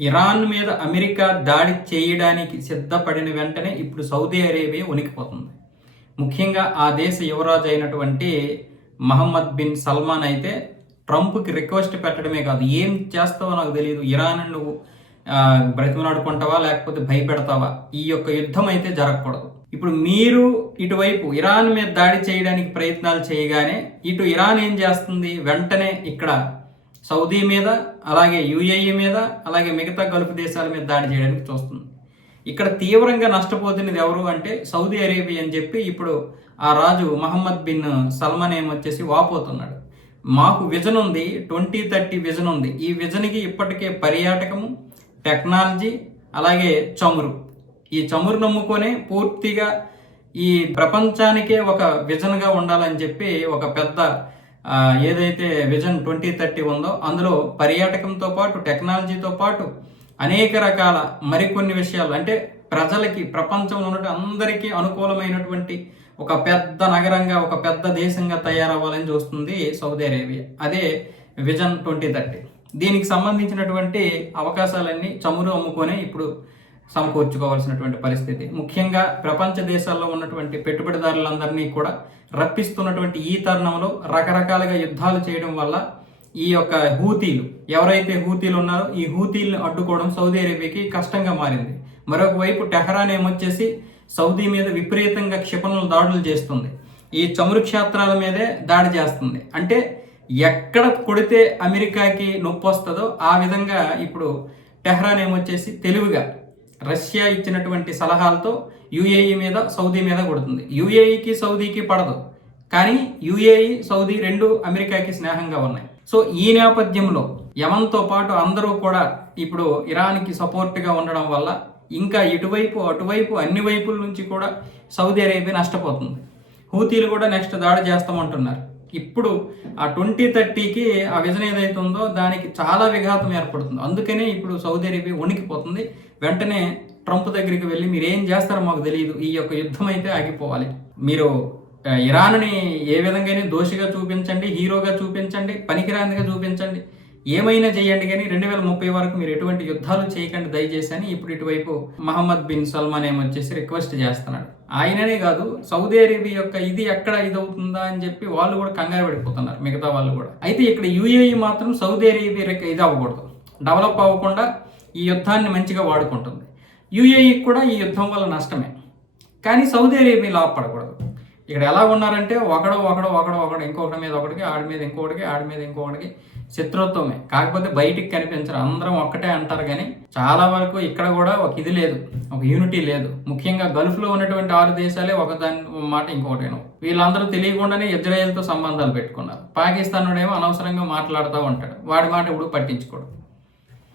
Iran మీద America దాడి చేయడానికి సిద్ధపడిన వెంటనే ఇప్పుడు సౌదీ అరేబియా వణికిపోతుంది. ముఖ్యంగా ఆ దేశ యువరాజు అయినటువంటి మహమ్మద్ బిన్ సల్మాన్ అయితే ట్రంప్కి రిక్వెస్ట్ పెట్టడమే కాదు, ఏం చేస్తావో నాకు తెలియదు, ఇరాన్ నువ్వు బ్రతిమలాడుకుంటావా లేకపోతే భయపెడతావా, ఈ యొక్క యుద్ధం అయితే జరగకూడదు. ఇప్పుడు మీరు ఇటువైపు ఇరాన్ మీద దాడి చేయడానికి ప్రయత్నాలు చేయగానే ఇటు ఇరాన్ ఏం చేస్తుంది, వెంటనే ఇక్కడ సౌదీ మీద, అలాగే యుఏఈ మీద, అలాగే మిగతా గల్ఫ్ దేశాల మీద దాడి చేయడానికి చూస్తుంది. ఇక్కడ తీవ్రంగా నష్టపోతున్నది ఎవరు అంటే సౌదీ అరేబియా అని చెప్పి ఇప్పుడు ఆ రాజు మహమ్మద్ బిన్ సల్మాన్ ఏమొచ్చేసి వాపోతున్నాడు. మాకు విజన్ ఉంది, 2030 విజన్ ఉంది. ఈ విజన్కి ఇప్పటికే పర్యాటకము, టెక్నాలజీ, అలాగే చమురు, ఈ చమురు నమ్ముకొనే పూర్తిగా ఈ ప్రపంచానికే ఒక విజన్గా ఉండాలని చెప్పి ఒక పెద్ద ఏదైతే విజన్ 2030 ఉందో అందులో పర్యాటకంతో పాటు టెక్నాలజీతో పాటు అనేక రకాల మరికొన్ని విషయాలు, అంటే ప్రజలకి ప్రపంచంలో ఉన్న అందరికీ అనుకూలమైనటువంటి ఒక పెద్ద నగరంగా, ఒక పెద్ద దేశంగా తయారవ్వాలని చూస్తుంది సౌదీ అరేబియా. అదే విజన్ 2030. దీనికి సంబంధించినటువంటి అవకాశాలన్నీ చమురు అమ్ముకొనే ఇప్పుడు సమకూర్చుకోవాల్సినటువంటి పరిస్థితి. ముఖ్యంగా ప్రపంచ దేశాల్లో ఉన్నటువంటి పెట్టుబడిదారులందరినీ కూడా రప్పిస్తున్నటువంటి ఈ తరుణంలో రకరకాలుగా యుద్ధాలు చేయడం వల్ల ఈ యొక్క హూతీలు, ఎవరైతే హూతీలు ఉన్నారో ఈ హూతీలను అడ్డుకోవడం సౌదీ అరేబియాకి కష్టంగా మారింది. మరొక వైపు టెహరాన్ ఏమొచ్చేసి సౌదీ మీద విపరీతంగా క్షిపణులు దాడులు చేస్తుంది, ఈ చమురు క్షేత్రాల మీదే దాడి చేస్తుంది. అంటే ఎక్కడ కొడితే అమెరికాకి నొప్పి వస్తుందో ఆ విధంగా ఇప్పుడు టెహరాన్ ఏమొచ్చేసి తెలివిగా రష్యా ఇచ్చినటువంటి సలహాలతో యుఏఈ మీద, సౌదీ మీద కొడుతుంది. యుఏఈకి సౌదీకి పడదు, కానీ యుఏఈ, సౌదీ రెండు అమెరికాకి స్నేహంగా ఉన్నాయి. సో ఈ నేపథ్యంలో యమన్తో పాటు అందరూ కూడా ఇప్పుడు ఇరాన్కి సపోర్ట్గా ఉండడం వల్ల ఇంకా ఇటువైపు అటువైపు అన్ని వైపుల నుంచి కూడా సౌదీ అరేబియా నష్టపోతుంది. హూతీలు కూడా నెక్స్ట్ దాడి చేస్తామంటున్నారు. ఇప్పుడు ఆ 2030కి ఆ విజన్ ఏదైతే ఉందో దానికి చాలా విఘాతం ఏర్పడుతుంది. అందుకనే ఇప్పుడు సౌదీ అరేబియా వణికిపోతుంది. వెంటనే ట్రంప్ దగ్గరికి వెళ్ళి మీరు ఏం చేస్తారో మాకు తెలియదు, ఈ యొక్క యుద్ధం అయితే ఆగిపోవాలి, మీరు ఇరాన్ని ఏ విధంగానే దోషిగా చూపించండి, హీరోగా చూపించండి, పనికిరాందిగా చూపించండి, ఏమైనా చేయండి, కానీ 2030 వరకు మీరు ఎటువంటి యుద్ధాలు చేయకండి దయచేసి అని ఇప్పుడు ఇటువైపు మహమ్మద్ బిన్ సల్మాన్ ఏమొచ్చేసి రిక్వెస్ట్ చేస్తున్నాడు. ఆయననే కాదు, సౌదీ అరేబియా యొక్క ఇది ఎక్కడ ఇదవుతుందా అని చెప్పి వాళ్ళు కూడా కంగారు పడిపోతున్నారు, మిగతా వాళ్ళు కూడా. అయితే ఇక్కడ యుఏఈ మాత్రం సౌదీ అరేబియా ఇది అవ్వకూడదు, డెవలప్ అవ్వకుండా ఈ యుద్ధాన్ని మంచిగా వాడుకుంటుంది. యుఏఈ కూడా ఈ యుద్ధం వల్ల నష్టమే, కానీ సౌదీ అరేబియా లాభపడకూడదు. ఇక్కడ ఎలా ఉన్నారంటే ఒకడు ఇంకొకటి మీద ఒకటికి, ఆడి మీద ఇంకొకటికి, ఆడి మీద ఇంకొకటికి శత్రుత్వమే. కాకపోతే బయటికి కనిపించరు, అందరం ఒక్కటే అంటారు, కానీ చాలా వరకు ఇక్కడ కూడా ఒక ఇది లేదు, ఒక యూనిటీ లేదు. ముఖ్యంగా గల్ఫ్లో ఉన్నటువంటి 6 దేశాలే ఒకదాని మాట ఇంకొకటేను. వీళ్ళందరూ తెలియకుండానే ఇజ్రాయెల్తో సంబంధాలు పెట్టుకున్నారు. పాకిస్తాన్ ఏమో అనవసరంగా మాట్లాడుతూ ఉంటాడు, వాడి మాట ఇప్పుడు పట్టించుకోడు.